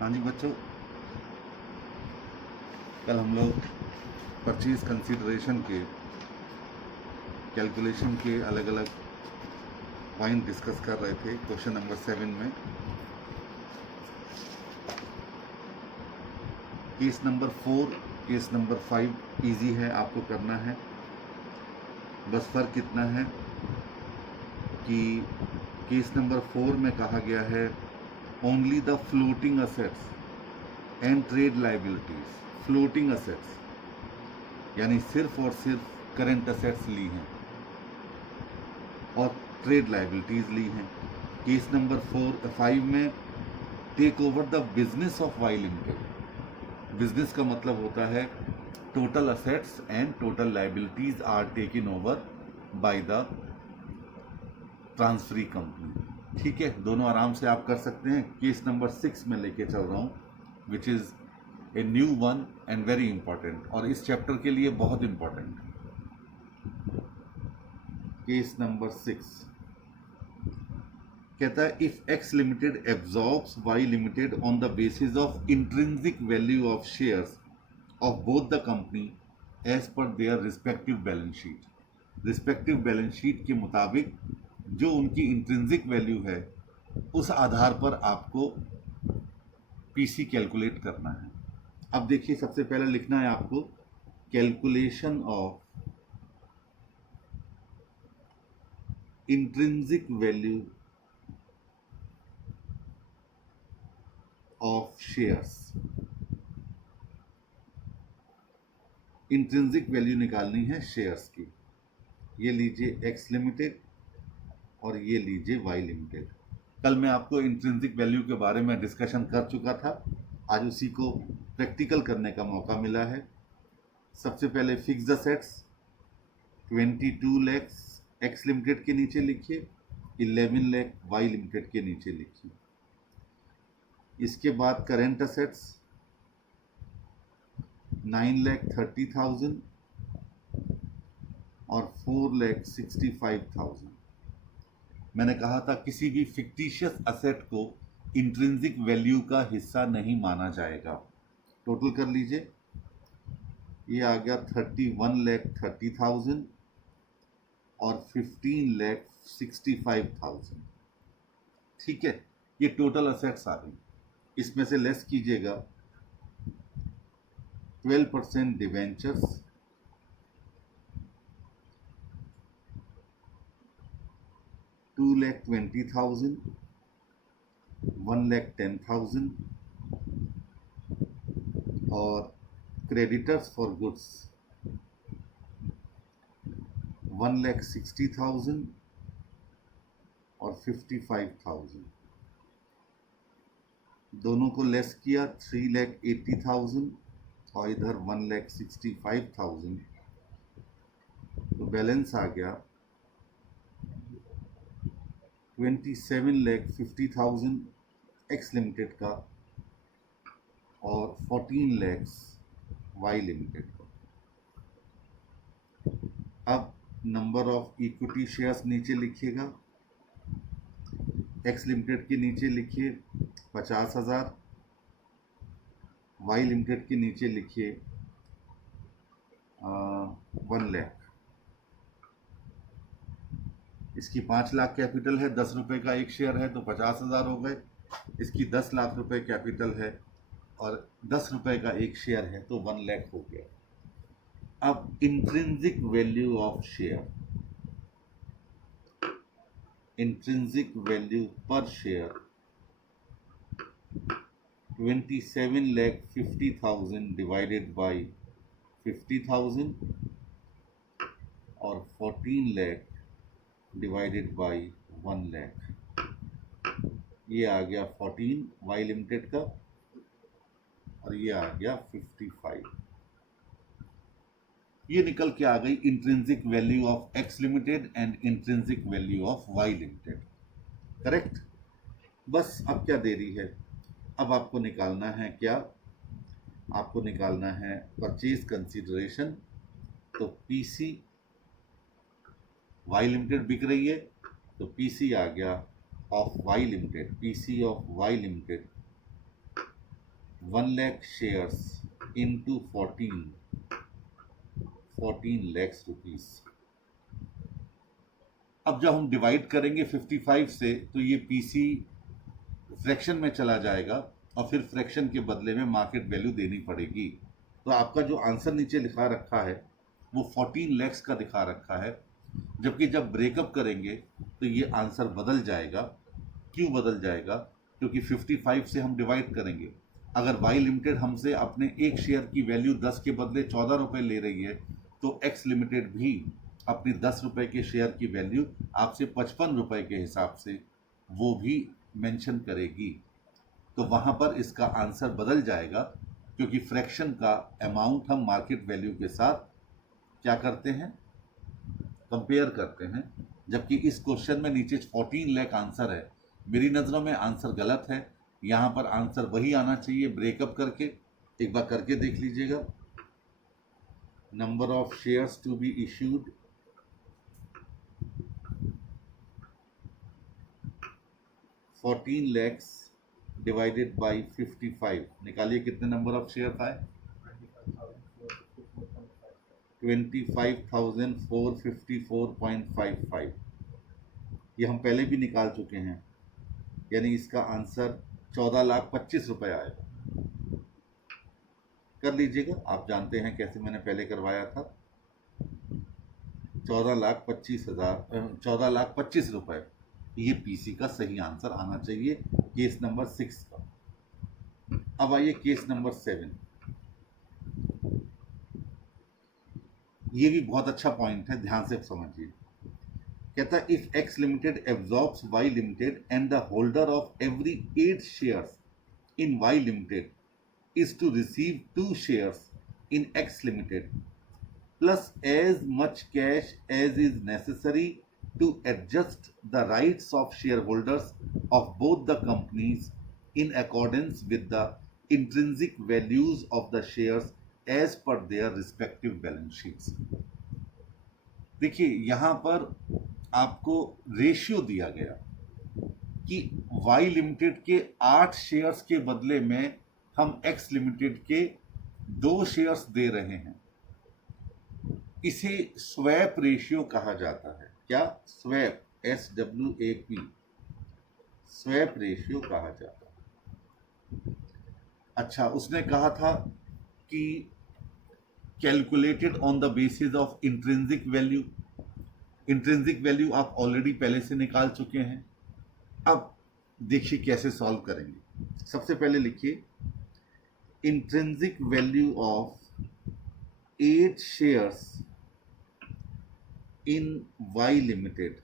हाँ जी बच्चों, कल हम लोग परचेज कंसीडरेशन के कैलकुलेशन के अलग अलग पॉइंट डिस्कस कर रहे थे। क्वेश्चन नंबर 7 में case number 4, case number 5 easy है, आपको करना है। बस फ़र्क इतना है कि केस नंबर 4 में कहा गया है only the floating assets and trade liabilities. Floating assets यानी सिर्फ और सिर्फ करंट असेट्स ली हैं और ट्रेड लाइबिलिटीज ली हैं। केस नंबर 5 में take over the business of Y Limited. Business का मतलब होता है total assets and total liabilities are taken over by the transferee company. ठीक है, दोनों आराम से आप कर सकते हैं। केस नंबर 6 में लेके चल रहा हूँ which is a new one and very important, और इस चैप्टर के लिए बहुत इंपॉर्टेंट। केस नंबर 6 कहता है if X Limited absorbs Y Limited on the basis of intrinsic value of shares of both the company as per their respective balance sheet. Respective balance sheet के मुताबिक जो उनकी intrinsic value है उस आधार पर आपको पीसी कैलकुलेट करना है। अब देखिए, सबसे पहले लिखना है आपको calculation of intrinsic value of shares. Intrinsic value निकालनी है शेयर्स की। ये लीजिए एक्स लिमिटेड और ये लीजिए वाई लिमिटेड। कल मैं आपको इंट्रिंसिक वैल्यू के बारे में डिस्कशन कर चुका था, आज उसी को प्रैक्टिकल करने का मौका मिला है। सबसे पहले fixed assets 22 lakh x limited के नीचे लिखिए, 11 लाख वाई लिमिटेड के नीचे लिखिए। इसके बाद करेंट असेट्स 9,30,000 और 4,65,000। मैंने कहा था किसी भी फिक्टिशियस असेट को इंट्रिंसिक वैल्यू का हिस्सा नहीं माना जाएगा। टोटल कर लीजिए, ये आ गया 31,30,000 और 15,65,000। ठीक है, ये टोटल असेट्स आ गई। इसमें से लेस कीजिएगा 12% डिवेंचर्स, 2,20,000, 1,10,000 और क्रेडिटर्स फॉर गुड्स 1,60,000 और 55,000। दोनों को लेस किया 3,80,000 और इधर 1,65,000, तो बैलेंस आ गया 27,50,000 एक्स लिमिटेड का और 14 लाख वाई लिमिटेड का। अब नंबर ऑफ इक्विटी शेयर्स नीचे लिखिएगा। एक्स लिमिटेड के नीचे लिखिए 50,000, वाई लिमिटेड के नीचे लिखिए 1 लाख। इसकी 5 लाख कैपिटल है, 10 रुपये का एक शेयर है तो 50,000 हो गए। इसकी 10 लाख रुपए कैपिटल है और 10 रुपये का एक शेयर है तो 1 लाख हो गया। अब intrinsic value of share, intrinsic value per share 27,50,000 divided by 50,000 और 14 लाख डिवाइडेड बाई 1 लाख। ये आ गया 14 वाई लिमिटेड का और ये आ गया 55। ये निकल के आ गई intrinsic value of X Limited and intrinsic value of Y Limited. Correct. बस अब क्या देरी है, अब आपको निकालना है क्या, आपको निकालना है परचेज कंसीडरेशन। तो पीसी वाई लिमिटेड बिक रही है तो पीसी आ गया of Y Limited, PC of Y Limited 1 lakh shares into 14 lakhs rupees. अब जब हम डिवाइड करेंगे 55 से तो ये पीसी फ्रैक्शन में चला जाएगा और फिर फ्रैक्शन के बदले में मार्केट वैल्यू देनी पड़ेगी। तो आपका जो आंसर नीचे लिखा रखा है वो 14 lakhs का दिखा रखा है, जबकि जब ब्रेकअप करेंगे तो ये आंसर बदल जाएगा। क्यों बदल जाएगा? क्योंकि 55 से हम डिवाइड करेंगे। अगर वाई लिमिटेड हमसे अपने एक शेयर की वैल्यू 10 के बदले 14 रुपये ले रही है तो एक्स लिमिटेड भी अपनी 10 रुपये के शेयर की वैल्यू आपसे 55 रुपये के हिसाब से वो भी मेंशन करेगी। तो वहाँ पर इसका आंसर बदल जाएगा, क्योंकि फ्रैक्शन का अमाउंट हम मार्केट वैल्यू के साथ क्या करते हैं, कंपेयर करते हैं। जबकि इस क्वेश्चन में नीचे 14 लाख आंसर है, मेरी नज़रों में आंसर गलत है। यहाँ पर आंसर वही आना चाहिए ब्रेकअप करके। एक बार करके देख लीजिएगा। Number of shares to be issued, $14 lakhs divided by 55, निकालिए कितने नंबर ऑफ शेयर आए। 25,454.55। ये हम पहले भी निकाल चुके हैं, यानी इसका आंसर 14,25,000 रुपये आएगा। कर लीजिएगा, आप जानते हैं कैसे मैंने पहले करवाया था। 14,25,000 रुपये ये पीसी का सही आंसर आना चाहिए, केस नंबर 6 का। अब आइए केस नंबर 7। ये भी बहुत अच्छा पॉइंट है, ध्यान से समझिए। कहता है if X Limited absorbs Y Limited and the holder of every 8 shares in Y Limited is to receive 2 shares in X Limited plus as much cash as is necessary to adjust the rights of share holders of both the companies in accordance with the intrinsic values of the shares as per their respective balance sheets। देखिए यहाँ पर आपको ratio दिया गया कि Y limited के 8 shares के बदले में हम X लिमिटेड के 2 शेयर्स दे रहे हैं। इसे स्वैप रेशियो कहा जाता है। क्या? स्वैप, SWAP, स्वैप रेशियो कहा जाता है। अच्छा, उसने कहा था कि calculated on the basis of intrinsic value. Intrinsic value आप ऑलरेडी पहले से निकाल चुके हैं। अब देखिए कैसे सॉल्व करेंगे। सबसे पहले लिखिए intrinsic value of 8 shares in Y Limited.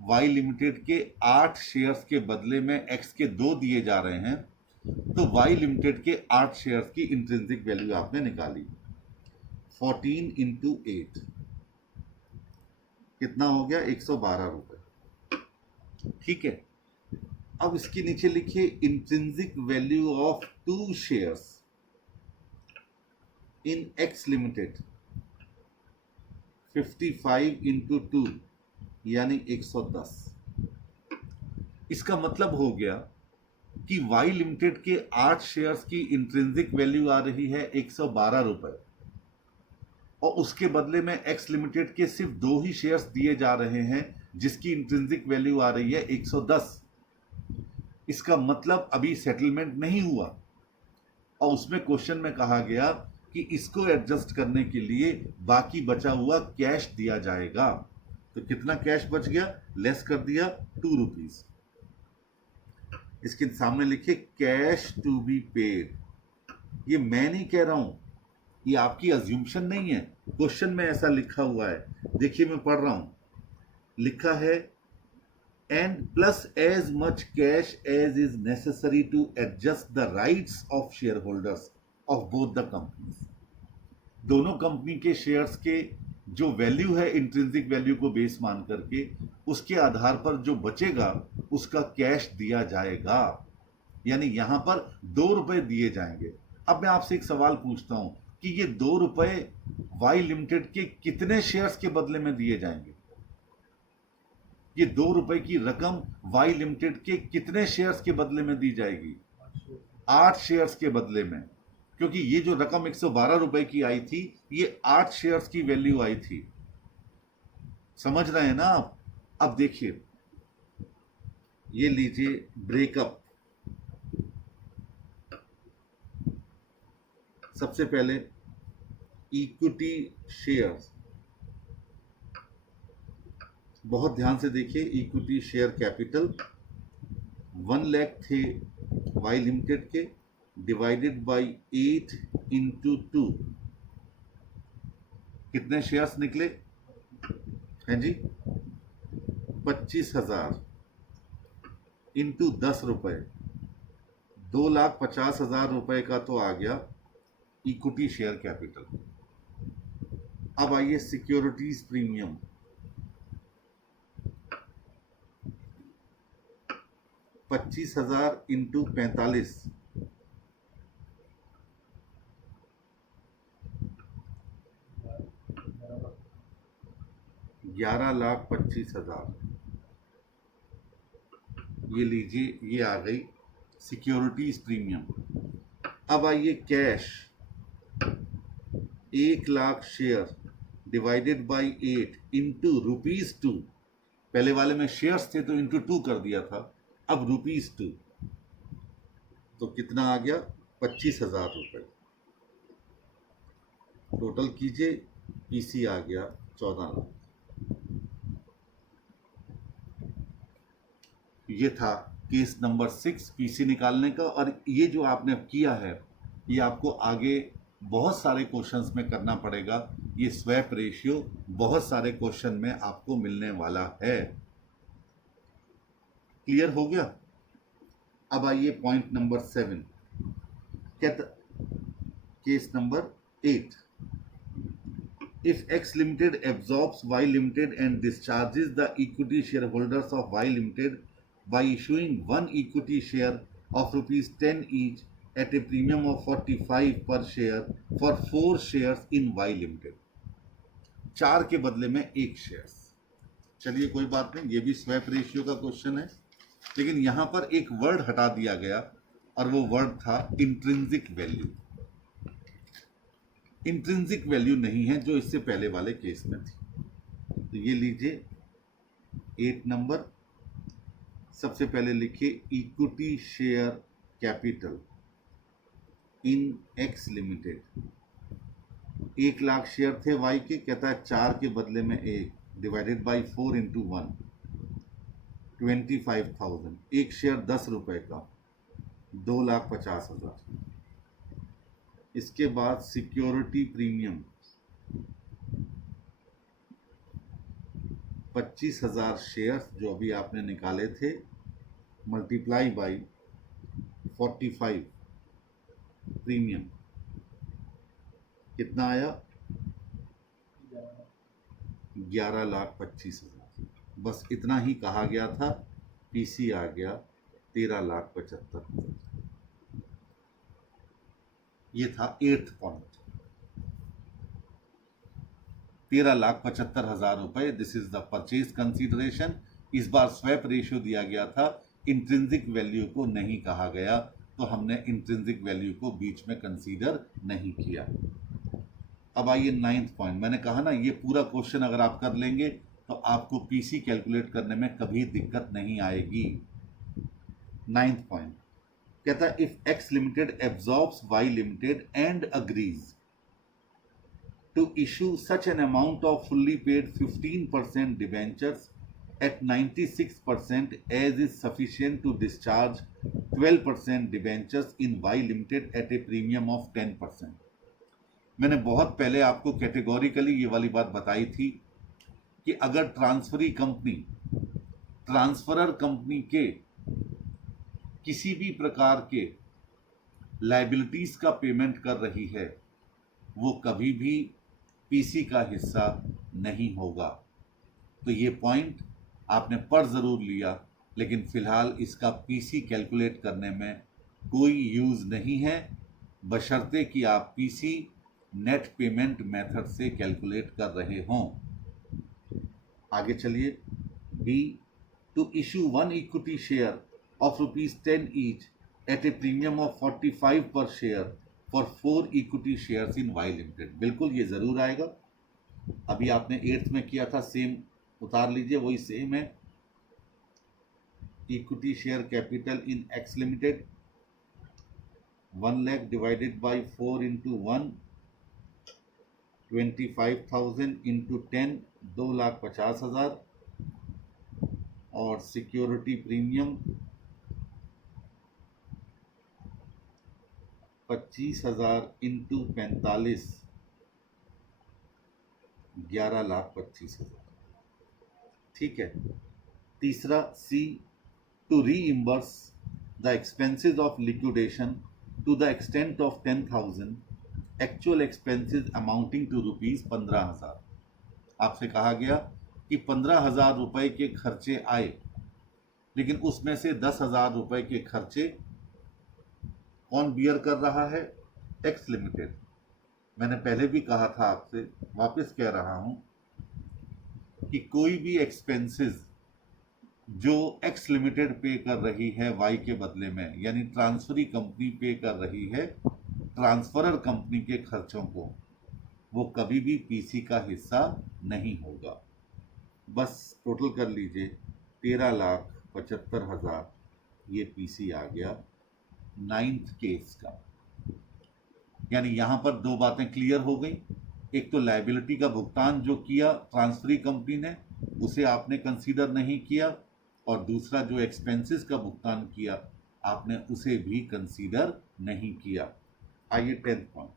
Y Limited के 8 शेयर्स के बदले में एक्स के 2 दिए जा रहे हैं, तो वाई लिमिटेड के 8 शेयर्स की इंट्रिंसिक वैल्यू आपने निकाली। 14 इंटू 8 कितना हो गया? 112 रुपये। ठीक है। अब इसके नीचे लिखिए intrinsic value of 2 shares in X limited. 55 into 2 यानी 110। इसका मतलब हो गया कि वाई लिमिटेड के 8 शेयर्स की इंट्रिंसिक वैल्यू आ रही है 112 रुपये, और उसके बदले में एक्स लिमिटेड के सिर्फ 2 ही शेयर्स दिए जा रहे हैं जिसकी इंट्रिंसिक वैल्यू आ रही है 110। इसका मतलब अभी सेटलमेंट नहीं हुआ, और उसमें क्वेश्चन में कहा गया कि इसको एडजस्ट करने के लिए बाकी बचा हुआ कैश दिया जाएगा। तो कितना कैश बच गया? लेस कर दिया 2 रुपीज। इसके सामने लिखिए कैश टू बी पेड। ये मैं नहीं कह रहा हूं, ये आपकी अज्यूमशन नहीं है, क्वेश्चन में ऐसा लिखा हुआ है। देखिए मैं पढ़ रहा हूं, लिखा है and plus as much cash as is necessary to adjust the rights of share holders of both the companies. दोनों कंपनी के शेयर्स के जो वैल्यू है इंट्रिंसिक वैल्यू को बेस मान करके, उसके आधार पर जो बचेगा उसका कैश दिया जाएगा। यानी यहां पर 2 रुपए दिए जाएंगे। अब मैं आपसे एक सवाल पूछता हूं कि ये 2 रुपए वाई लिमिटेड के कितने शेयर्स के बदले में दिए जाएंगे? ये 2 रुपए की रकम वाई लिमिटेड के कितने शेयर्स के बदले में दी जाएगी? 8 शेयर्स के बदले में, क्योंकि ये जो रकम 112 रुपए की आई थी, ये 8 शेयर्स की वैल्यू आई थी। समझ रहे हैं ना आप? अब देखिए, ये लीजिए ब्रेकअप। सबसे पहले इक्विटी शेयर्स, बहुत ध्यान से देखिए। इक्विटी शेयर कैपिटल 1 लाख थे वाई लिमिटेड के, डिवाइडेड बाय 8 इंटू 2, कितने शेयर्स निकले हैं जी? 25,000 इंटू 10 रुपए, 2,50,000 रुपए का तो आ गया इक्विटी शेयर कैपिटल। अब आइए सिक्योरिटीज प्रीमियम। 25,000 इंटू 45, 11,25,000। ये लीजिए, ये आ गई सिक्योरिटीज प्रीमियम। अब आइए cash, 1 lakh share divided by 8 into ₹2। पहले वाले में शेयर्स थे तो इंटू 2 कर दिया था, अब ₹2, तो कितना आ गया? 25,000 रुपए। टोटल कीजिए, पीसी आ गया 14 लाख। ये था केस नंबर 6 पीसी निकालने का। और ये जो आपने किया है, ये आपको आगे बहुत सारे क्वेश्चंस में करना पड़ेगा। ये स्वैप रेशियो बहुत सारे क्वेश्चन में आपको मिलने वाला है। क्लियर हो गया? अब आइए point number 7, case number 8। If X Limited absorbs Y Limited and discharges the equity shareholders of Y Limited by issuing one equity share of ₹10 each at a premium of 45 per share for 4 shares in Y Limited, 4 के बदले में 1 shares. चलिए कोई बात नहीं, ये भी swap ratio का क्वेश्चन है, लेकिन यहां पर एक वर्ड हटा दिया गया और वो वर्ड था इंट्रिंसिक वैल्यू। इंट्रिंसिक वैल्यू नहीं है जो इससे पहले वाले केस में थी। तो ये लीजिए 8 नंबर। सबसे पहले लिखिए equity share capital in X limited. 1 lakh share थे वाई के, कहता है 4 के बदले में 1 डिवाइडेड बाय 4 इंटू 1, 25,000। 1 शेयर 10 रुपए का, 2,50,000। इसके बाद सिक्योरिटी प्रीमियम 25,000 शेयर्स जो अभी आपने निकाले थे, मल्टीप्लाई बाय 45 प्रीमियम, कितना आया? 11,25,000। बस इतना ही कहा गया था। पीसी आ गया 13,75,000। ये था 8th पॉइंट, 13,75,000 रुपए। This is the purchase consideration. इस बार स्वैप रेशियो दिया गया था, इंट्रिंसिक वैल्यू को नहीं कहा गया, तो हमने इंट्रिंसिक वैल्यू को बीच में कंसीडर नहीं किया। अब आइए 9th पॉइंट। मैंने कहा ना, ये पूरा क्वेश्चन अगर आप कर लेंगे तो आपको पीसी कैलकुलेट करने में कभी दिक्कत नहीं आएगी। 9th पॉइंट कहता है if X Limited absorbs Y Limited and agrees to issue such an amount of fully paid 15% debentures at 96% as is sufficient to discharge 12% debentures in Y Limited at a premium of 10%। मैंने बहुत पहले आपको categorically ये वाली बात बताई थी कि अगर ट्रांसफरी कंपनी ट्रांसफरर कंपनी के किसी भी प्रकार के लायबिलिटीज का पेमेंट कर रही है, वो कभी भी पीसी का हिस्सा नहीं होगा। तो ये पॉइंट आपने पढ़ ज़रूर लिया, लेकिन फ़िलहाल इसका पीसी कैलकुलेट करने में कोई यूज़ नहीं है, बशर्ते कि आप पीसी नेट पेमेंट मेथड से कैलकुलेट कर रहे हों। आगे चलिए। B, to issue 1 equity share of ₹10 each at a premium of 45 per share for 4 equity shares in Y Limited. बिल्कुल ये ज़रूर आएगा। अभी आपने 8th में किया था, सेम उतार लीजिए, वही सेम है। Equity share capital in X limited 1 lakh divided by 4 into 1, 25,000 into 10, 2,50,000, और सिक्योरिटी प्रीमियम 25,000 इंटू 45, 11,25,000। ठीक है। तीसरा C, to reimburse the expenses of liquidation to the extent of 10,000, actual expenses amounting to ₹15,000। आपसे कहा गया कि 15,000 रुपये के खर्चे आए, लेकिन उसमें से 10,000 रुपये के खर्चे कौन बियर कर रहा है? X limited. मैंने पहले भी कहा था आपसे, वापस कह रहा हूं कि कोई भी एक्सपेंसेस जो एक्स लिमिटेड पे कर रही है वाई के बदले में, यानी ट्रांसफरी कंपनी पे कर रही है ट्रांसफरर कंपनी के खर्चों को, वो कभी भी पीसी का हिस्सा नहीं होगा। बस टोटल कर लीजिए, 13,75,000 ये पीसी आ गया 9th केस का। यानी यहां पर दो बातें क्लियर हो गई। एक तो लायबिलिटी का भुगतान जो किया ट्रांसफरी कंपनी ने, उसे आपने कंसीडर नहीं किया, और दूसरा जो एक्सपेंसेस का भुगतान किया आपने उसे भी कंसीडर नहीं किया। आइए 10th पॉइंट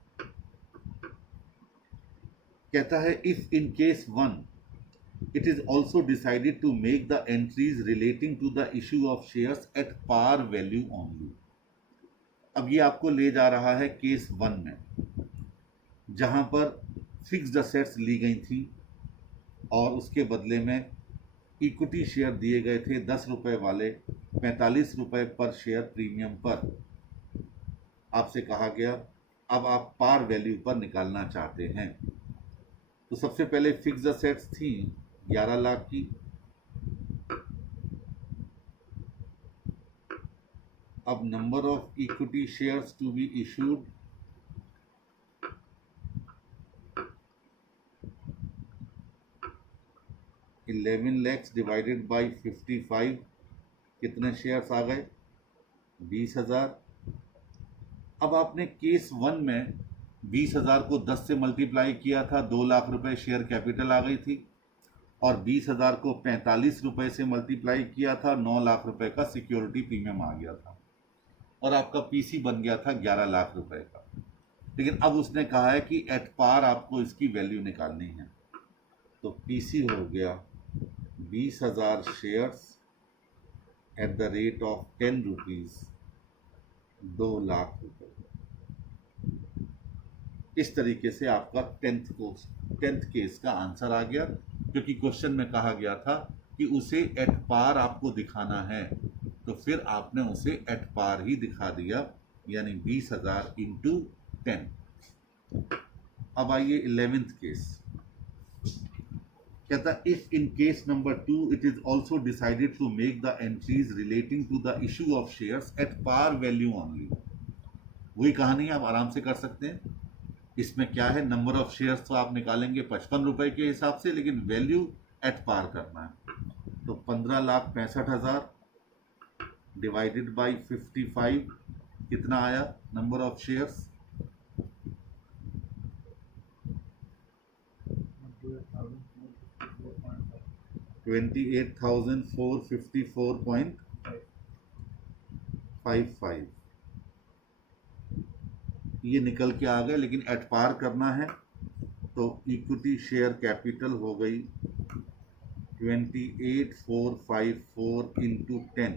कहता है, if in case 1 it is also decided to make the entries relating to the issue of shares at par value only। अब ये आपको ले जा रहा है केस 1 में, जहां पर फिक्स्ड असेट्स ली गई थी और उसके बदले में इक्विटी शेयर दिए गए थे 10 रुपये वाले 45 रुपये पर शेयर प्रीमियम पर। आपसे कहा गया अब आप पार वैल्यू पर निकालना चाहते हैं। तो सबसे पहले फिक्स्ड असेट्स थी 11 लाख की। अब number of equity shares to be issued 11 lakhs divided by 55, कितने शेयर्स आ गए? 20,000। अब आपने केस 1 में 20,000 को 10 से मल्टीप्लाई किया था, 2 लाख रुपए शेयर कैपिटल आ गई थी, और 20,000 को 45 रुपए से मल्टीप्लाई किया था, 9 लाख रुपए का सिक्योरिटी प्रीमियम आ गया था, और आपका पीसी बन गया था 11 लाख रुपए का। लेकिन अब उसने कहा है कि एट पार आपको इसकी वैल्यू निकालनी है। तो पीसी हो गया 20,000 shares at the rate of 10 rupees, 2 lakh रुपए। इस तरीके से आपका 10th केस का आंसर आ गया, क्योंकि क्वेश्चन में कहा गया था कि उसे एट पार आपको दिखाना है, तो फिर आपने उसे एट पार ही दिखा दिया, यानी 20,000 इंटू 10। अब आइए 11th केस। कहता if in case number 2 it is also decided to make the entries relating to the issue of shares at par value only. वही कहानी आप आराम से कर सकते हैं। इसमें क्या है, नंबर ऑफ शेयर्स तो आप निकालेंगे 55 रुपए के हिसाब से, लेकिन वैल्यू एट पार करना है। तो 15,65,000 डिवाइडेड बाई 55, कितना आया नंबर ऑफ शेयर्स? 28,454.55 ये निकल के आ गए, लेकिन एट पार करना है। तो इक्विटी शेयर कैपिटल हो गई 28,454 इंटू 10,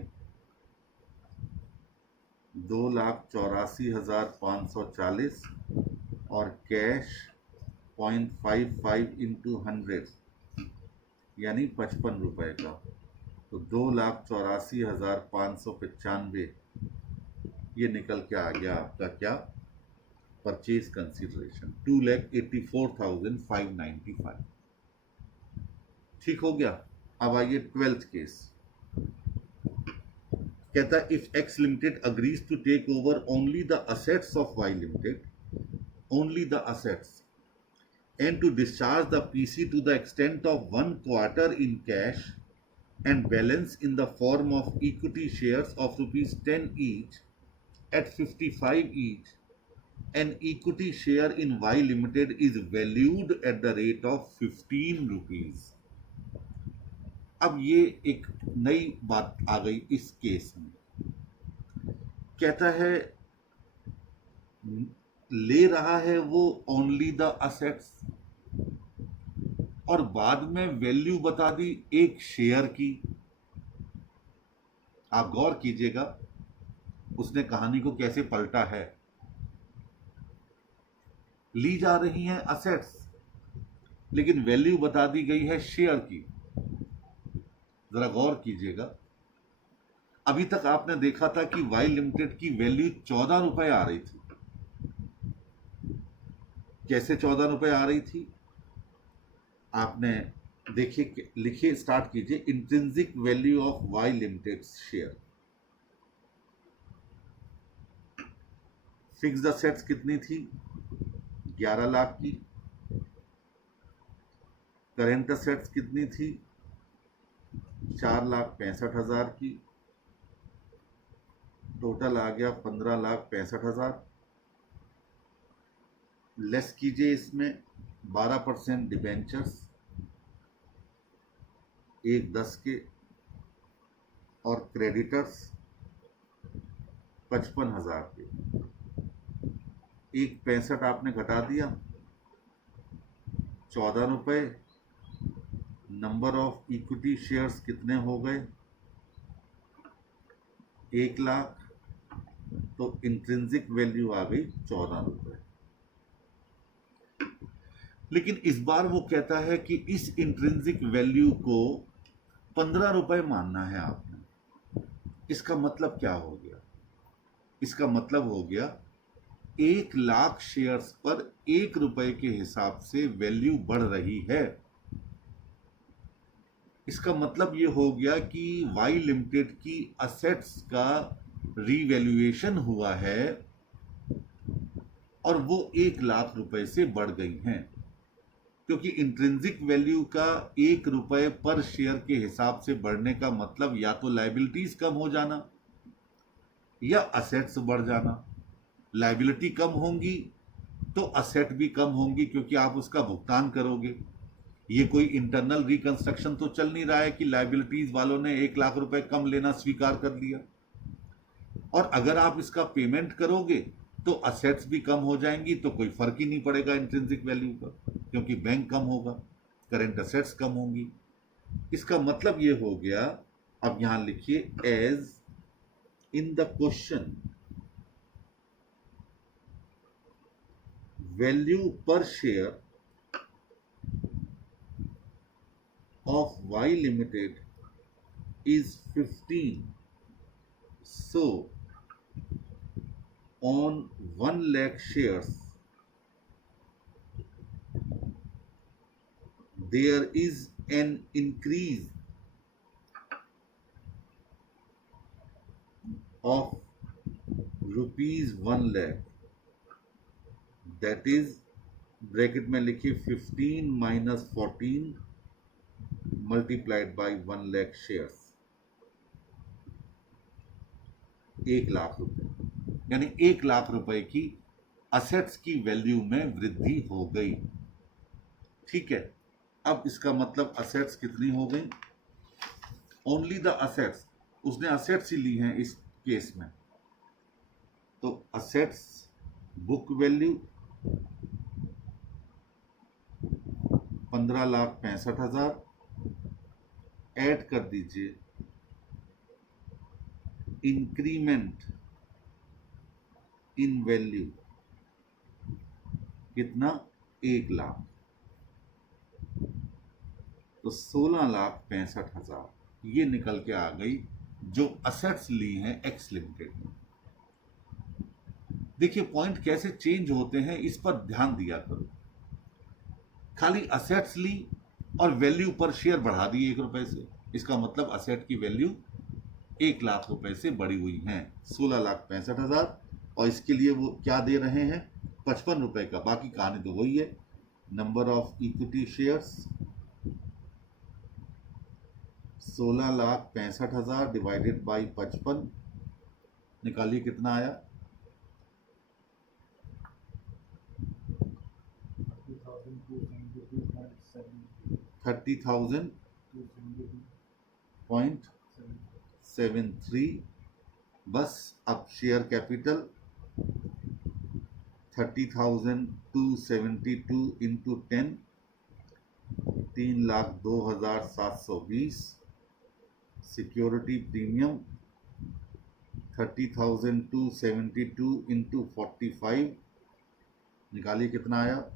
2,84,540, और कैश 0.55 इंटू 100 यानी 55 रुपए का। तो 2,84,595 ये निकल के आ गया आपका क्या? Purchase consideration 2,84,595। ठीक हो गया। अब आइए 12th केस। कहता है if X Limited agrees to take over only the assets of Y Limited, only the assets, and to discharge the PC to the extent of 1/4 in cash and balance in the form of equity shares of rupees 10 each at 55 each, an equity share in Y Limited is valued at the rate of 15 rupees. अब ये एक नई बात आ गई इस case में। कहता है ले रहा है वो ओनली द असेट्स और बाद में वैल्यू बता दी एक शेयर की। आप गौर कीजिएगा उसने कहानी को कैसे पलटा है। ली जा रही हैं असेट्स लेकिन वैल्यू बता दी गई है शेयर की। जरा गौर कीजिएगा, अभी तक आपने देखा था कि वाई लिमिटेड की वैल्यू 14 रुपए आ रही थी। कैसे 14 रुपए आ रही थी? आपने देखिए, लिखिए, स्टार्ट कीजिए, intrinsic value of Y Limited share. Fixed assets कितनी थी? 11 लाख की। करेंट असेट्स कितनी थी? 4,65,000 की। टोटल आ गया 15,65,000। लेस कीजिए इसमें 12% डिबेंचर्स, 1/10 के, और क्रेडिटर्स 55,000 के। 1,65 आपने घटा दिया, 14 रुपए। नंबर ऑफ इक्विटी शेयर्स कितने हो गए? 1 लाख। तो इंट्रिंसिक वैल्यू आ गई 14 रुपए। लेकिन इस बार वो कहता है कि इस इंट्रिंसिक वैल्यू को 15 रुपए मानना है आपने। इसका मतलब क्या हो गया? इसका मतलब हो गया 1 लाख शेयर्स पर 1 रुपए के हिसाब से वैल्यू बढ़ रही है। इसका मतलब ये हो गया कि वाई लिमिटेड की असेट्स का रीवैल्यूएशन हुआ है और वो 1 लाख रुपए से बढ़ गई हैं, क्योंकि इंट्रिंसिक वैल्यू का 1 रुपए पर शेयर के हिसाब से बढ़ने का मतलब या तो लायबिलिटीज कम हो जाना या असेट्स बढ़ जाना। लायबिलिटी कम होंगी तो असेट भी कम होंगी, क्योंकि आप उसका भुगतान करोगे। ये कोई इंटरनल रिकंस्ट्रक्शन तो चल नहीं रहा है कि लायबिलिटीज वालों ने 1 लाख रुपए कम लेना स्वीकार कर लिया। और अगर आप इसका पेमेंट करोगे तो असेट्स भी कम हो जाएंगी, तो कोई फर्क ही नहीं पड़ेगा इंट्रिंसिक वैल्यू का, क्योंकि बैंक कम होगा, करेंट असेट्स कम होंगी। इसका मतलब ये हो गया, अब यहां लिखिए, as in the question value per share of Y Limited is 15. So, on 1 lakh shares, there is an increase of rupees 1 lakh. That is, bracket में लिखिए 15 minus 14 multiplied by 1 lakh shares, 1 lakh रुपए, यानी 1 लाख रुपए की असेट्स की value में वृद्धि हो गई। ठीक है, अब इसका मतलब असेट्स कितनी हो गई? ओनली द असेट्स, उसने असेट्स ही ली हैं इस केस में, तो असेट्स बुक वैल्यू 15,65,000, ऐड कर दीजिए इंक्रीमेंट इन वैल्यू, कितना? 1 लाख, तो 16,65,000 ये निकल के आ गई जो असेट्स ली हैं एक्स लिमिटेड में। देखिए पॉइंट कैसे चेंज होते हैं, इस पर ध्यान दिया करो। खाली असेट्स ली और वैल्यू पर शेयर बढ़ा दी 1 रुपए से, इसका मतलब असेट की वैल्यू 1 लाख रुपए से बढ़ी हुई हैं, 16,65,000। और इसके लिए वो क्या दे रहे हैं, 55 रुपए का। बाकी कहानी तो वही है। Number of equity shares 16,65,000 divided by 55, निकालिए कितना आया। 30,000.73। बस अब share capital 30,272 into 10, 3,02,720। Security premium 30,272 into 45, निकालिए कितना आया।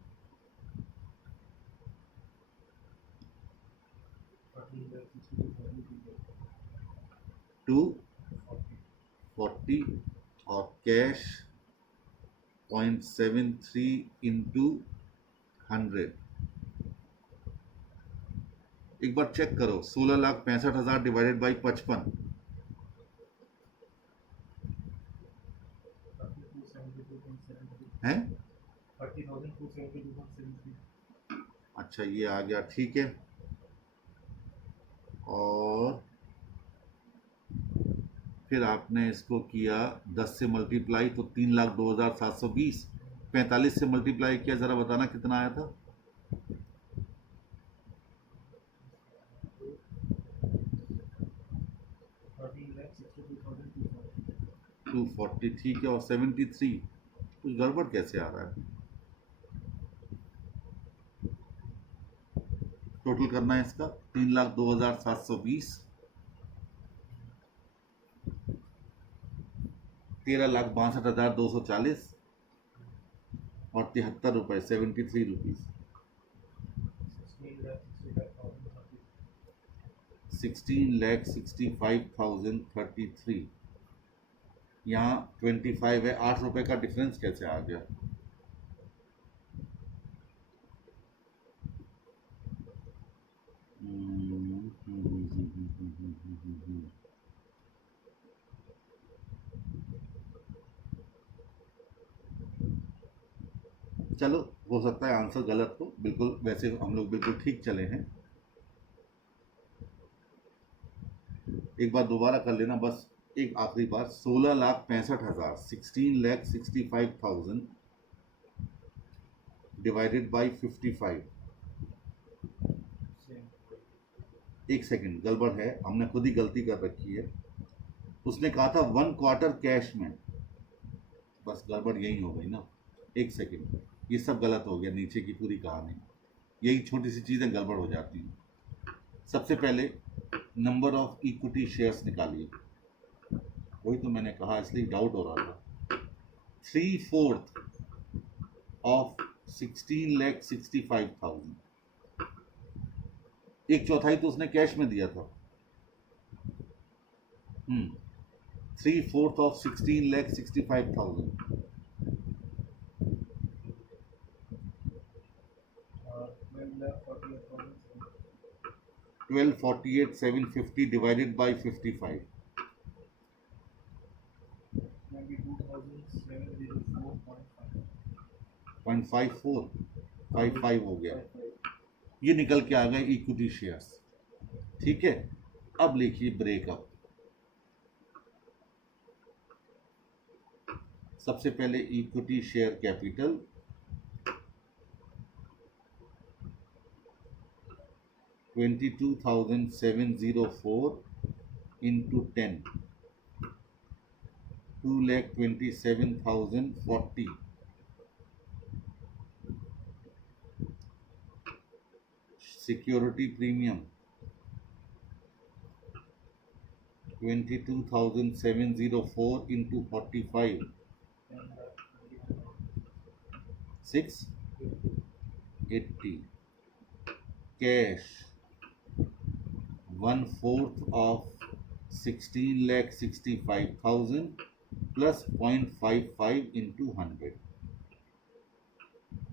240। और कैश 0.73 इंटू 100। एक बार चेक करो, 16,65,000 डिवाइडेड बाई 55, है। अच्छा ये आ गया, ठीक है। और फिर आपने इसको किया 10 से मल्टीप्लाई, तो 3,02,720। 45 से मल्टीप्लाई किया, जरा बताना कितना आया था। 240, ठीक है। और 73, कुछ गड़बड़ कैसे आ रहा है। टोटल करना है इसका 3,02,720, 13,62,240 और 73 रुपए, 73 रुपीज। 16,65,033। यहाँ 25 है, 8 रुपए का डिफरेंस कैसे आ गया। चलो, हो सकता है आंसर गलत हो, बिल्कुल वैसे हम लोग बिल्कुल ठीक चले हैं। एक बार दोबारा कर लेना, बस एक आखिरी बार। 16,65,000, 16,65,000 डिवाइडेड बाई 55। एक सेकंड, गड़बड़ है, हमने खुद ही गलती कर रखी है। उसने कहा था 1 क्वार्टर कैश में, बस गड़बड़ यही हो गई ना। एक सेकंड, ये सब गलत हो गया, नीचे की पूरी कहानी। यही छोटी सी चीज़ें गड़बड़ हो जाती हैं। सबसे पहले नंबर ऑफ इक्विटी शेयर्स निकालिए, वही तो मैंने कहा, इसलिए डाउट हो रहा था। 3/4 ऑफ 16,65,000, 1/4 तो उसने कैश में दिया था। 3/4 ऑफ 16,65,000, 12,48,750 डिवाइडेड बाई 55, 0.5455 हो गया। ये निकल के आ गए इक्विटी शेयर्स, ठीक है। अब लिखिए ब्रेकअप। सबसे पहले equity share capital 22,704 into 10, 2,27,040। Security premium 22,704 into 45, 680। Cash 1/4 of 16,65,000 plus 0.55 into 100।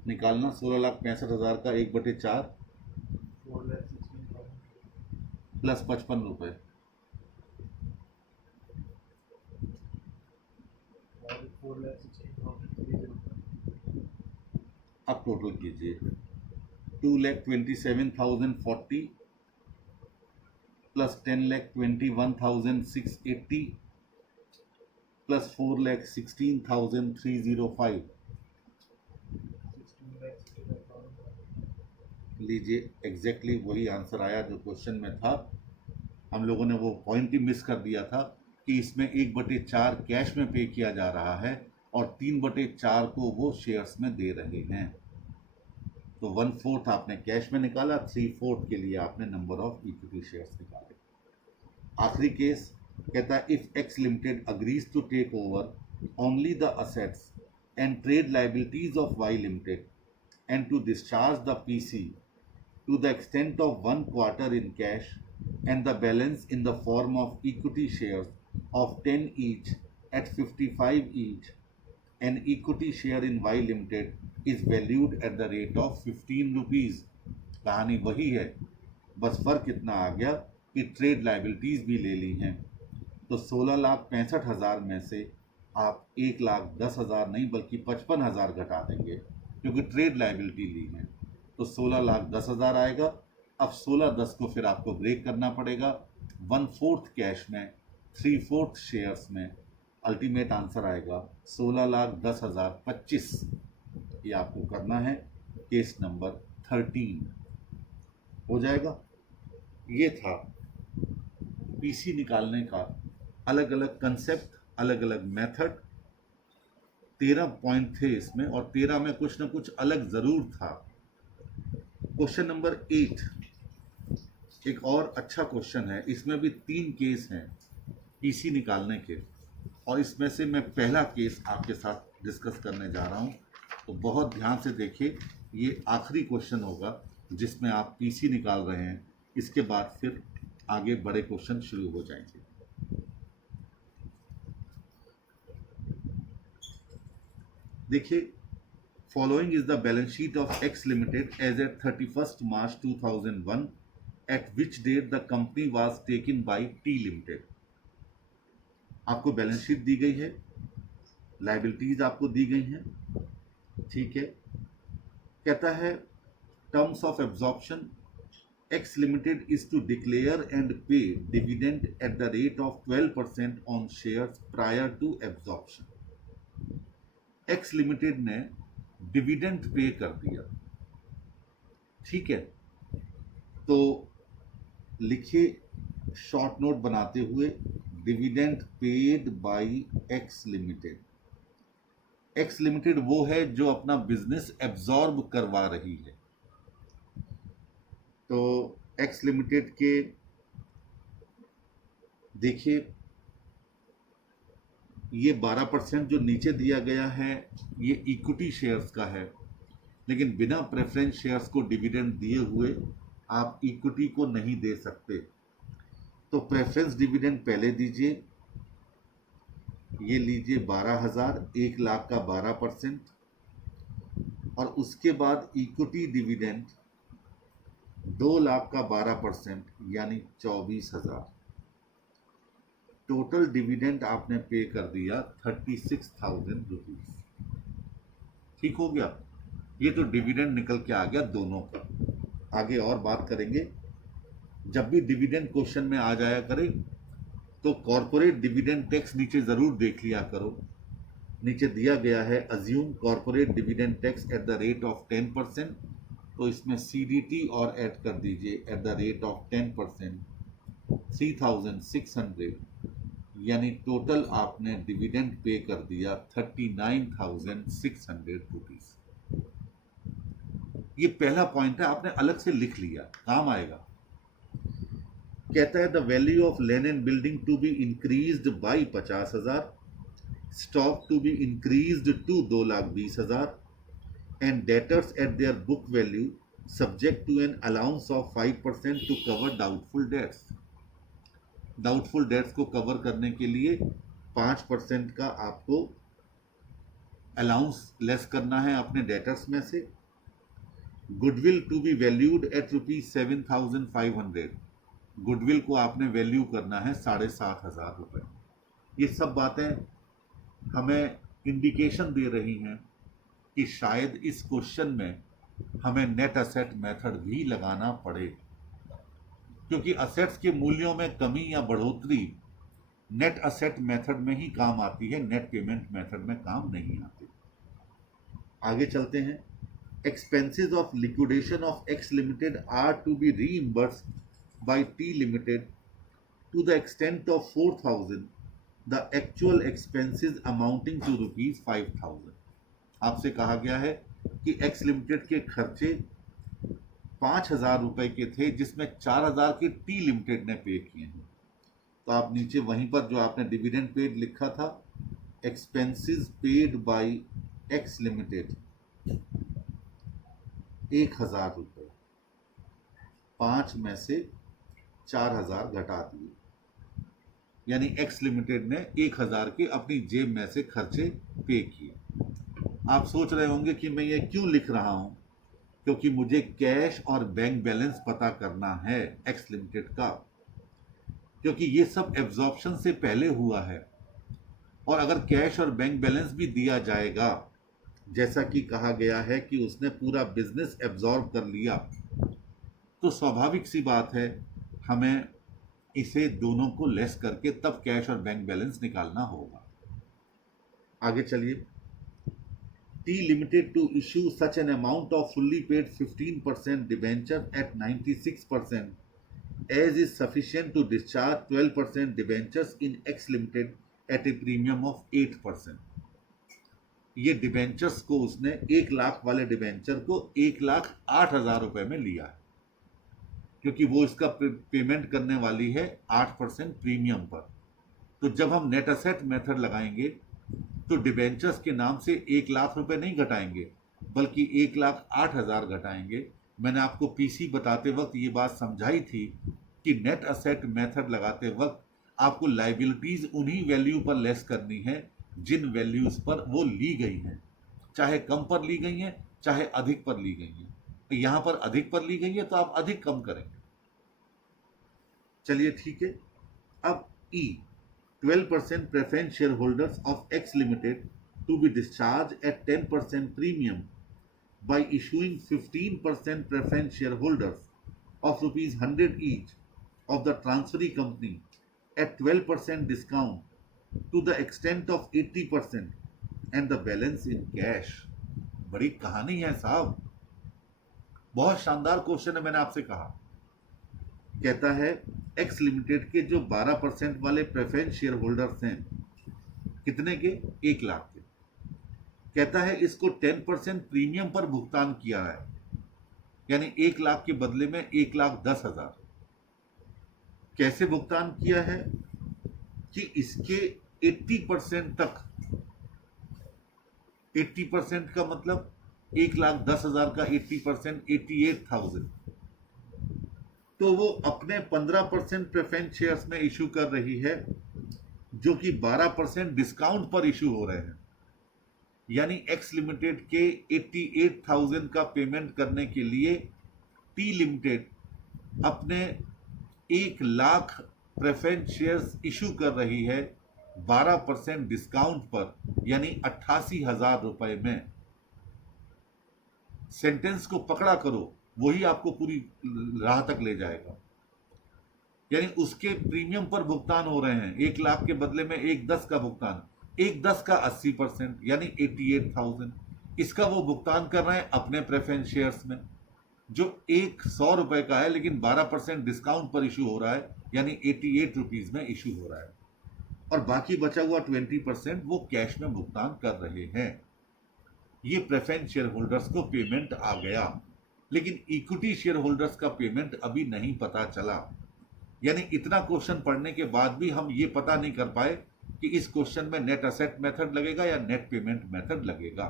निकालना 16,65,000 का 1/4 प्लस 55 रुपए, अब टोटल कीजिए 2,27,040 प्लस 10,21,680 प्लस 4,16,305। लीजिए एग्जैक्टली वही आंसर आया जो क्वेश्चन में था। हम लोगों ने वो पॉइंट ही मिस कर दिया था कि इसमें 1/4 कैश में पे किया जा रहा है और 3/4 को वो शेयर्स में दे रहे हैं। तो 1/4 आपने कैश में निकाला, 3/4 के लिए आपने नंबर ऑफ इक्विटी शेयर्स निकाले। आखिरी केस कहता है if X Limited agrees to take over only the assets and trade liabilities of Y Limited and to discharge the PC to the extent of 1 quarter in cash and the balance in the form of equity shares of 10 each at 55 each, an equity share in Y Limited is valued at the rate of 15 rupees। कहानी वही है, बस फर्क इतना आ गया कि trade liabilities भी ले ली हैं। तो 16,65,000 में से आप 1,10,000 नहीं बल्कि 55,000 घटा देंगे क्योंकि ट्रेड लाइबिलिटी ली है। तो 16,10,000 आएगा। अब 16,10 को फिर आपको ब्रेक करना पड़ेगा 1/4 कैश में, 3/4 शेयर्स में। अल्टीमेट आंसर आएगा 16,10,025। ये आपको करना है। केस नंबर 13 हो जाएगा। ये था पीसी निकालने का अलग अलग कंसेप्ट, अलग अलग मेथड। 13 पॉइंट थे इसमें और 13 में कुछ ना कुछ अलग ज़रूर था। क्वेश्चन नंबर 8 एक और अच्छा क्वेश्चन है। इसमें भी 3 केस हैं पीसी निकालने के और इसमें से मैं पहला केस आपके साथ डिस्कस करने जा रहा हूं। तो बहुत ध्यान से देखिए, ये आखिरी क्वेश्चन होगा जिसमें आप पीसी निकाल रहे हैं। इसके बाद फिर आगे बड़े क्वेश्चन शुरू हो जाएंगे। देखिए, following is the balance sheet of X Limited as at 31st March 2001, at which date the company was taken by T Limited। आपको बैलेंस शीट दी गई है, लाइबिलिटीज आपको दी गई हैं, ठीक है। कहता है terms of absorption, X Limited is to declare and pay dividend at the rate of 12% on shares prior to absorption। X Limited ने डिविडेंड पे कर दिया, ठीक है। तो लिखिए शॉर्ट नोट बनाते हुए, dividend paid by x limited. X limited वो है जो अपना बिजनेस एब्जॉर्ब करवा रही है। तो एक्स लिमिटेड के देखिए ये 12% जो नीचे दिया गया है ये इक्विटी शेयर्स का है, लेकिन बिना प्रेफरेंस शेयर्स को डिविडेंड दिए हुए आप इक्विटी को नहीं दे सकते। तो प्रेफरेंस डिविडेंड पहले दीजिए, ये लीजिए 12,000, 1 लाख का 12%, और उसके बाद इक्विटी डिविडेंड 2 लाख का 12% यानी 24,000। टोटल डिविडेंड आपने पे कर दिया 36,000 रुपीज। ठीक हो गया। ये तो डिविडेंड निकल के आ गया दोनों का। आगे और बात करेंगे। जब भी डिविडेंड क्वेश्चन में आ जाया करे तो कॉर्पोरेट डिविडेंड टैक्स नीचे जरूर देख लिया करो। नीचे दिया गया है assume corporate dividend tax at the rate of 10%। तो इसमें CDT और ऐड कर दीजिए एट द रेट ऑफ 10%, 3,600, यानी टोटल आपने डिविडेंड पे कर दिया 39,600 रुपीज। ये पहला पॉइंट है, आपने अलग से लिख लिया, काम आएगा। कहता है the value of land and building to be increased by 50,000, stock to be increased to 2,20,000 and debtors at their book value subject to an allowance of 5% to cover doubtful debts. Doubtful debts को cover करने के लिए 5% का आपको allowance less करना है अपने debtors में से। Goodwill to be valued at ₹7,500। Goodwill को आपने वैल्यू करना है 7,500 रुपये। ये सब बातें हमें इंडिकेशन दे रही हैं कि शायद इस क्वेश्चन में हमें नेट असेट मेथड भी लगाना पड़े, क्योंकि असेट्स के मूल्यों में कमी या बढ़ोतरी नेट असेट मेथड में ही काम आती है, नेट पेमेंट मेथड में काम नहीं आती। आगे चलते हैं। Expenses of liquidation of X limited are to be reimbursed by T limited to the extent of 4,000, the actual expenses amounting to ₹5,000। आपसे कहा गया है कि एक्स लिमिटेड के खर्चे 5,000 रुपए के थे, जिसमें 4,000 के टी लिमिटेड ने पे किए हैं। तो आप नीचे वहीं पर जो आपने डिविडेंड पेड लिखा था, expenses paid by x limited 1,000 रुपये, 5 में से 4,000 घटा दिए, यानी एक्स लिमिटेड ने 1,000 के अपनी जेब में से खर्चे पे किए। आप सोच रहे होंगे कि मैं ये क्यों लिख रहा हूं, क्योंकि मुझे कैश और बैंक बैलेंस पता करना है एक्स लिमिटेड का, क्योंकि ये सब एब्जॉर्प्शन से पहले हुआ है। और अगर कैश और बैंक बैलेंस भी दिया जाएगा, जैसा कि कहा गया है कि उसने पूरा बिजनेस एब्जॉर्ब कर लिया, तो स्वाभाविक सी बात है हमें इसे दोनों को लेस करके तब कैश और बैंक बैलेंस निकालना होगा। आगे चलिए। T Limited to issue such an amount of fully paid 15% debenture at 96% as is sufficient to discharge 12% debentures in X Limited at a premium of 8%। ये डिबेंचर्स को उसने 1 लाख वाले डिबेंचर को 1,08,000 रुपए में लिया है, क्योंकि वो इसका पेमेंट करने वाली है 8% प्रीमियम पर। तो जब हम नेट असेट मेथड लगाएंगे तो डिबेंचर्स के नाम से 1 लाख रुपए नहीं घटाएंगे, बल्कि 1,08,000 घटाएंगे। मैंने आपको पीसी बताते वक्त ये बात समझाई थी कि नेट असेट मेथड लगाते वक्त आपको लाइबिलिटीज उन्हीं वैल्यू पर लेस करनी है जिन वैल्यूज पर वो ली गई हैं, चाहे कम पर ली गई हैं चाहे अधिक पर ली गई हैं। तो यहां पर अधिक पर ली गई है तो आप अधिक कम करेंगे। चलिए ठीक है। अब ई 12% preference shareholders of X Limited to be discharged at 10% premium by issuing 15% preference shareholders of ₹100 each of the transferee company at 12% discount to the extent of 80% and the balance in cash। बड़ी कहानी है साहब, बहुत शानदार question है। मैंने आपसे कहा, कहता है एक्स लिमिटेड के जो 12% वाले प्रेफरेंस शेयर होल्डर्स हैं, कितने के? 1 लाख के। कहता है इसको 10% प्रीमियम पर भुगतान किया है, यानी 1 लाख के बदले में 1,10,000। कैसे भुगतान किया है कि इसके 80% तक, 80% का मतलब 1,10,000 का 80% 88,000, तो वो अपने 15% प्रेफरेंस शेयर्स में इशू कर रही है, जो कि 12% डिस्काउंट पर इशू हो रहे हैं। यानी एक्स लिमिटेड के 88,000 का पेमेंट करने के लिए टी लिमिटेड अपने 1 लाख प्रेफरेंस शेयर्स इशू कर रही है 12% डिस्काउंट पर, यानी 88,000 रुपए में। सेंटेंस को पकड़ा करो, वही आपको पूरी राह तक ले जाएगा। यानी उसके प्रीमियम पर भुगतान हो रहे हैं, 1 लाख के बदले में 1,10 का भुगतान, 1,10 का 80% यानी 88,000। इसका वो भुगतान कर रहे हैं अपने प्रेफरेंस शेयर्स में, जो 100 रुपए का है, लेकिन 12% डिस्काउंट पर इशू हो रहा है, यानी 88 रुपीज में इशू हो रहा है। और बाकी बचा हुआ 20% वो कैश में भुगतान कर रहे हैं। ये प्रेफरेंस शेयर होल्डर्स को पेमेंट आ गया, लेकिन इक्विटी शेयर होल्डर्स का पेमेंट अभी नहीं पता चला। यानी इतना क्वेश्चन पढ़ने के बाद भी हम ये पता नहीं कर पाए कि इस क्वेश्चन में नेट असेट मेथड लगेगा या नेट पेमेंट मेथड लगेगा।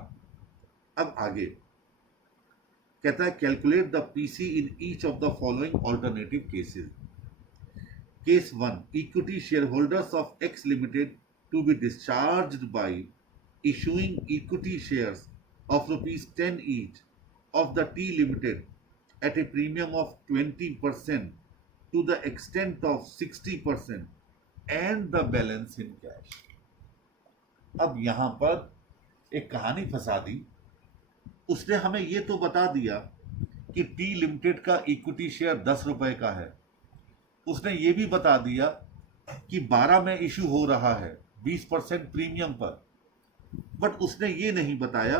अब आगे कहता है calculate the PC in each of the following alternative cases. Case 1, equity share holders of X Limited to be discharged by issuing equity shares of ₹10 each of the T Limited at a premium of 20% to the extent of 60% and the balance in cash। अब यहां पर एक कहानी फंसा दी। उसने हमें ये तो बता दिया कि टी लिमिटेड का इक्विटी शेयर 10 रुपए का है। उसने ये भी बता दिया कि 12 में इशू हो रहा है 20% प्रीमियम पर। बट उसने ये नहीं बताया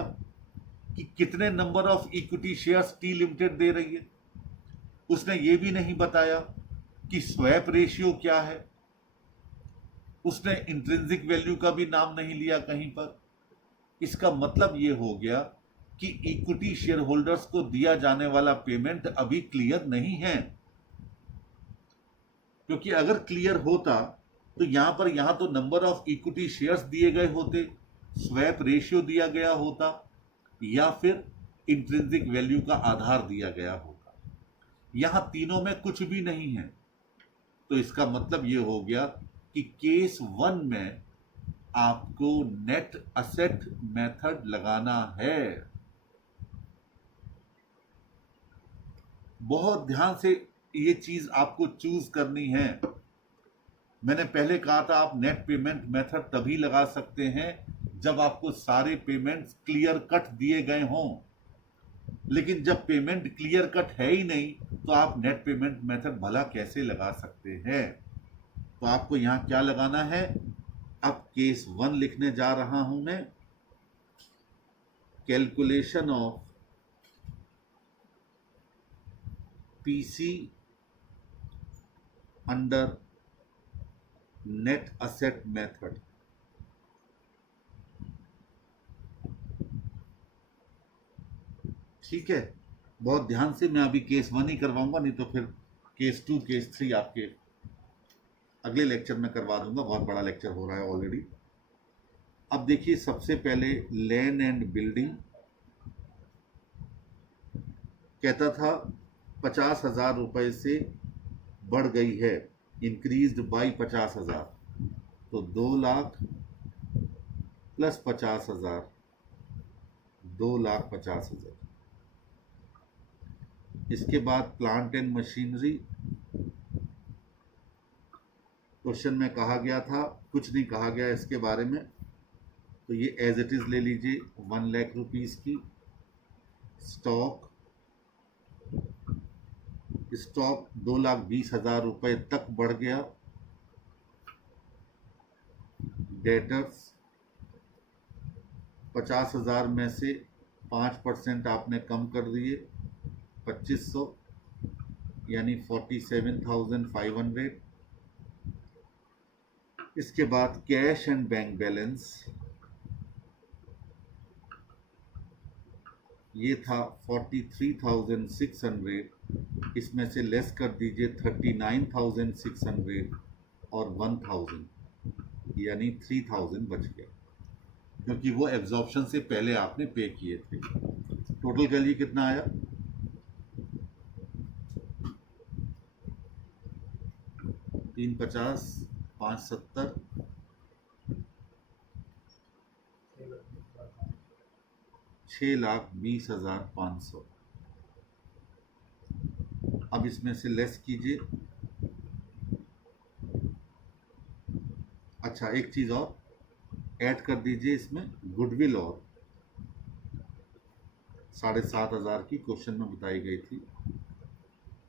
कि कितने number of equity shares T limited दे रही है। उसने ये भी नहीं बताया कि स्वैप रेशियो क्या है। उसने इंट्रिंसिक वैल्यू का भी नाम नहीं लिया कहीं पर। इसका मतलब ये हो गया कि इक्विटी शेयर होल्डर्स को दिया जाने वाला पेमेंट अभी क्लियर नहीं है। क्योंकि अगर क्लियर होता तो यहां तो नंबर ऑफ इक्विटी शेयर्स दिए गए होते, स्वैप रेशियो दिया गया होता, या फिर इंट्रिंसिक वैल्यू का आधार दिया गया होता। यहां तीनों में कुछ भी नहीं है। तो इसका मतलब ये हो गया कि केस 1 में आपको नेट असेट मेथड लगाना है। बहुत ध्यान से ये चीज आपको चूज करनी है। मैंने पहले कहा था आप नेट पेमेंट मेथड तभी लगा सकते हैं जब आपको सारे पेमेंट्स क्लियर कट दिए गए हों। लेकिन जब पेमेंट क्लियर कट है ही नहीं तो आप नेट पेमेंट मेथड भला कैसे लगा सकते हैं। तो आपको यहां क्या लगाना है। अब केस 1 लिखने जा रहा हूं मैं। Calculation of PC under net asset method. ठीक है, बहुत ध्यान से। मैं अभी केस 1 ही करवाऊंगा, नहीं तो फिर केस 2 केस 3 आपके अगले लेक्चर में करवा दूंगा। बहुत बड़ा लेक्चर हो रहा है ऑलरेडी। अब देखिए, सबसे पहले लैंड एंड बिल्डिंग कहता था 50,000 रुपए से बढ़ गई है, इंक्रीज्ड बाई 50,000। तो 2 लाख प्लस 50,000, 2,50,000। इसके बाद प्लांट एंड मशीनरी। क्वेश्चन में कहा गया था, कुछ नहीं कहा गया इसके बारे में, तो ये एज इट इज ले लीजिए 1 लाख रुपीस की। स्टॉक 2,20,000 रुपए तक बढ़ गया। डेटर्स 50,000 में से 5% आपने कम कर दिए, 2,500 यानी 47,500। इसके बाद कैश एंड बैंक बैलेंस, ये था 43,600। इसमें से लेस कर दीजिए 39,600 और 1,000 यानी 3,000 बच गया, क्योंकि वो एब्जॉर्प्शन से पहले आपने पे किए थे। टोटल के लिए कितना आया, 350, 570, 6,20,500। अब इसमें से लेस कीजिए। अच्छा, एक चीज और ऐड कर दीजिए इसमें, गुडविल और 7,500 की क्वेश्चन में बताई गई थी,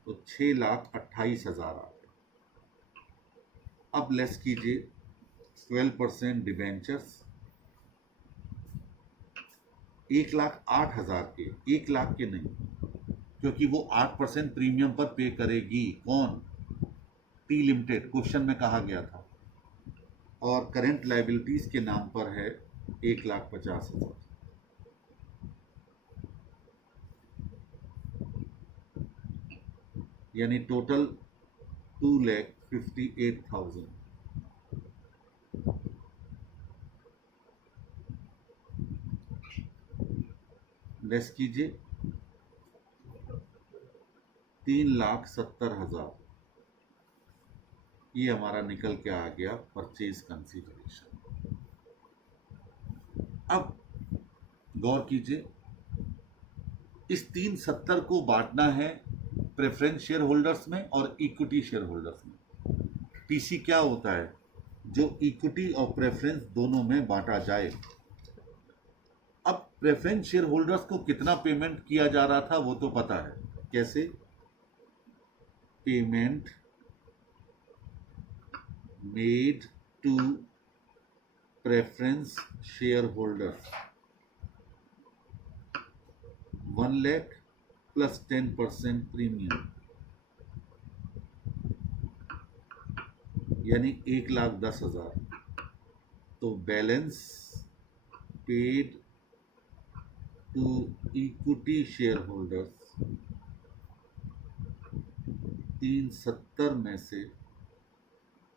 तो 6,28,000 आ गए। अब लेस कीजिए 12% डिबेंचर्स, 1,08,000 के, 1 लाख के नहीं, क्योंकि वो 8% प्रीमियम पर पे करेगी। कौन, टी लिमिटेड, क्वेश्चन में कहा गया था। और करंट लायबिलिटीज के नाम पर है 1,50,000। यानी टोटल 2,58,000। लेस कीजिए 3,70,000। ये हमारा निकल के आ गया परचेज कंसीडरेशन। अब गौर कीजिए, इस 370 को बांटना है प्रेफरेंस शेयर होल्डर्स में और इक्विटी शेयर होल्डर्स में। टीसी क्या होता है, जो इक्विटी और प्रेफरेंस दोनों में बांटा जाए। प्रेफरेंस शेयर होल्डर्स को कितना पेमेंट किया जा रहा था वो तो पता है। कैसे? Payment made to preference share holders 1 lakh plus 10% premium, यानी 1,10,000। तो balance paid to equity share holders 370 में से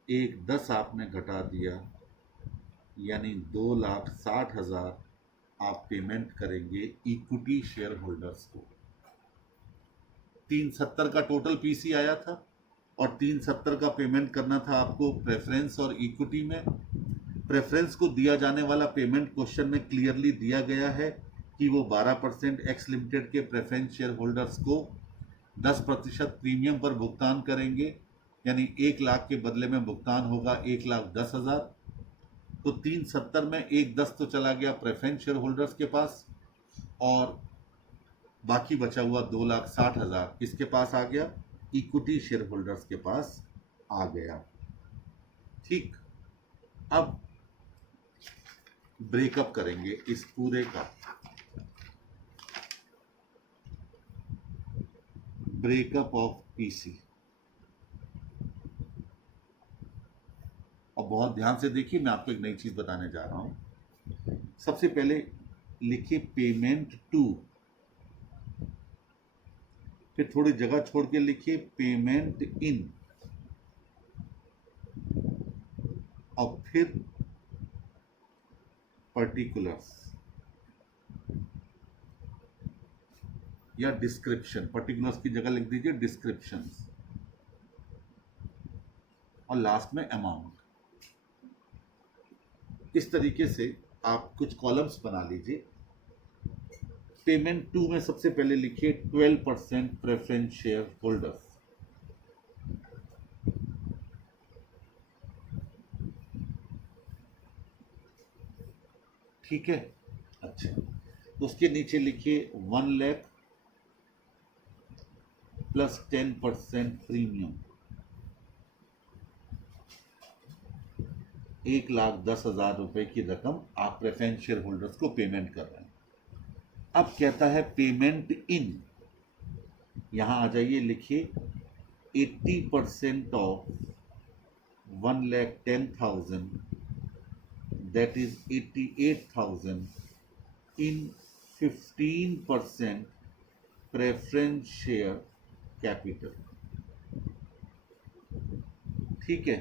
1,10 आपने घटा दिया, यानी 2,60,000 आप पेमेंट करेंगे इक्विटी शेयर होल्डर्स को। 370 का टोटल पीसी आया था और 370 का पेमेंट करना था आपको प्रेफरेंस और इक्विटी में। प्रेफरेंस को दिया जाने वाला पेमेंट क्वेश्चन में क्लियरली दिया गया है कि वो 12% एक्स लिमिटेड के प्रेफरेंस शेयर होल्डर्स को 10% प्रीमियम पर भुगतान करेंगे, यानी 1 लाख के बदले में भुगतान होगा 1,10,000। तो 370 में 1,10 तो चला गया प्रेफरेंस शेयर होल्डर्स के पास और बाकी बचा हुआ 2,60,000 किसके पास आ गया? इक्विटी शेयर होल्डर्स के पास आ गया। ठीक, अब ब्रेकअप करेंगे इस पूरे का। Breakup of PC. और बहुत ध्यान से देखिए, मैं आपको एक नई चीज बताने जा रहा हूं। सबसे पहले लिखिए पेमेंट टू, फिर थोड़ी जगह छोड़ के लिखिए पेमेंट इन, और फिर पर्टिकुलर्स या डिस्क्रिप्शन। पर्टिकुलर्स की जगह लिख दीजिए डिस्क्रिप्शंस, और लास्ट में अमाउंट। इस तरीके से आप कुछ कॉलम्स बना लीजिए। पेमेंट टू में सबसे पहले लिखिए 12% प्रेफरेंस शेयर होल्डर्स, ठीक है। अच्छा, तो उसके नीचे लिखिए 1 लाख प्लस 10% प्रीमियम, 1,10,000 रुपए की रकम आप प्रेफरेंस शेयर होल्डर्स को पेमेंट कर रहे हैं। अब कहता है पेमेंट इन, यहां आ जाइए, लिखिए 80% of 1,10,000, that is 88,000 in 15% preference share capital. ठीक है,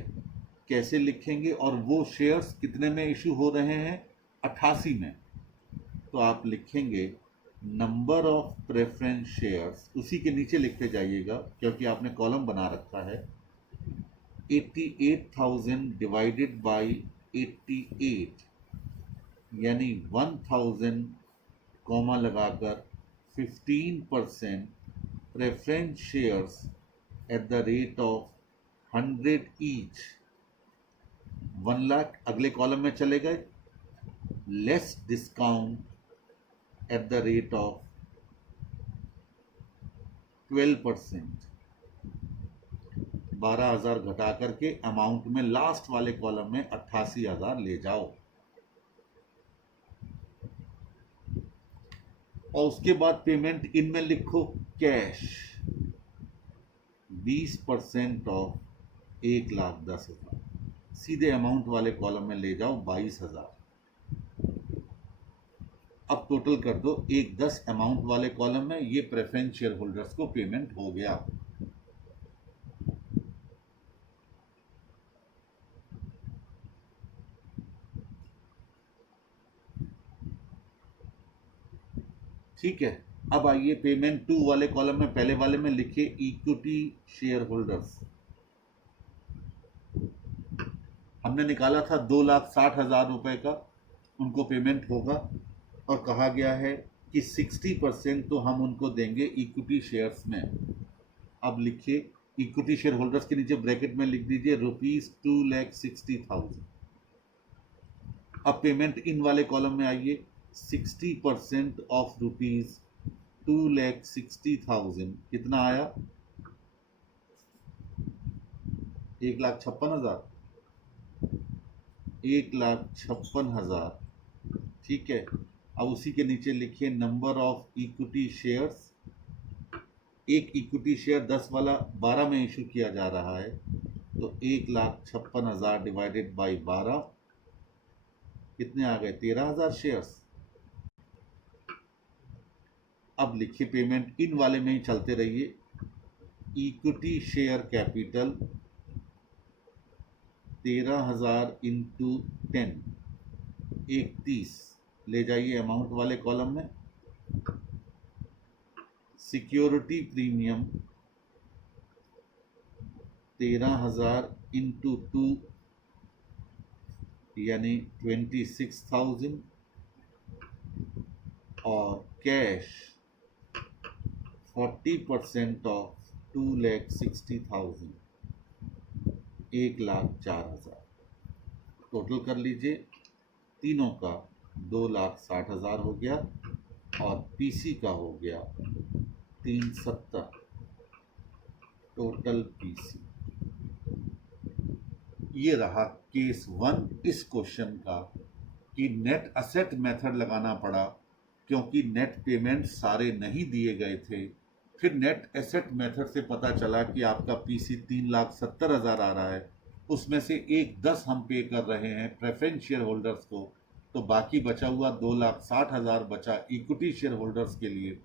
कैसे लिखेंगे? और वो शेयर्स कितने में इशू हो रहे हैं? 88 में। तो आप लिखेंगे नंबर ऑफ प्रेफरेंस शेयर्स, उसी के नीचे लिखते जाइएगा क्योंकि आपने कॉलम बना रखा है। 88,000 डिवाइडेड बाई 88, यानी 1,000 कॉमा लगाकर 15% preference shares at the rate of 100 each, 1 lakh अगले कॉलम में चले गए, less discount at the rate of 12%, 12,000 घटा करके अमाउंट में लास्ट वाले कॉलम में 88,000 ले जाओ। और उसके बाद पेमेंट इन में लिखो कैश 20% ऑफ 1,10,000, सीधे अमाउंट वाले कॉलम में ले जाओ 22,000। अब टोटल कर दो 1,10 अमाउंट वाले कॉलम में, ये प्रेफरेंस शेयर होल्डर्स को पेमेंट हो गया। ठीक है, अब आइए पेमेंट टू वाले कॉलम में, पहले वाले में लिखिए इक्विटी शेयर होल्डर्स। हमने निकाला था 2,60,000 रुपए का, उनको पेमेंट होगा, और कहा गया है कि 60% तो हम उनको देंगे इक्विटी शेयर्स में। अब लिखिए इक्विटी शेयर होल्डर्स के नीचे ब्रैकेट में लिख दीजिए ₹2,60,000। अब पेमेंट इन वाले कॉलम में आइए, 60% ऑफ ₹2,60,000 कितना आया? 1,56,000। 1,56,000, ठीक है। अब उसी के नीचे लिखिए नंबर ऑफ इक्विटी शेयर्स। एक इक्विटी शेयर 10 वाला 12 में इशू किया जा रहा है, तो 1,56,000 डिवाइडेड बाई 12 कितने आ गए? 13,000 शेयर्स। अब लिखिए पेमेंट, इन वाले में ही चलते रहिए। इक्विटी शेयर कैपिटल 13,000 इंटू 10, 31 ले जाइए अमाउंट वाले कॉलम में। सिक्योरिटी प्रीमियम 13,000 इंटू 2 यानी 26,000, और कैश 40% ऑफ 2,60,000, 1,04,000। टोटल कर लीजिए, तीनों का 2,60,000 हो गया, और पीसी का हो गया 370। Total PC. ये रहा केस 1 इस क्वेश्चन का, कि नेट असेट मेथड लगाना पड़ा क्योंकि नेट पेमेंट सारे नहीं दिए गए थे। फिर नेट एसेट मेथड से पता चला कि आपका पीसी 3,70,000 आ रहा है, उसमें से 1/10 हम पे कर रहे हैं प्रेफरेंस शेयर होल्डर्स को, तो बाकी बचा हुआ 2,60,000 बचा इक्विटी शेयर होल्डर्स के लिए।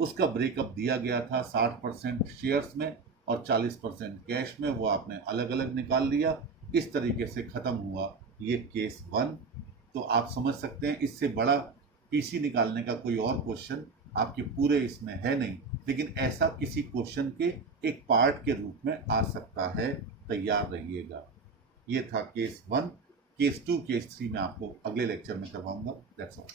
उसका ब्रेकअप दिया गया था 60% शेयर्स में और 40% कैश में, वो आपने अलग अलग निकाल लिया। इस तरीके से ख़त्म हुआ ये केस 1। तो आप समझ सकते हैं इससे बड़ा पीसी निकालने का कोई और क्वेश्चन आपके पूरे इसमें है नहीं, लेकिन ऐसा किसी क्वेश्चन के एक पार्ट के रूप में आ सकता है। तैयार रहिएगा। ये था केस 1। केस 2 केस 3 में आपको अगले लेक्चर में करवाऊंगा। That's all.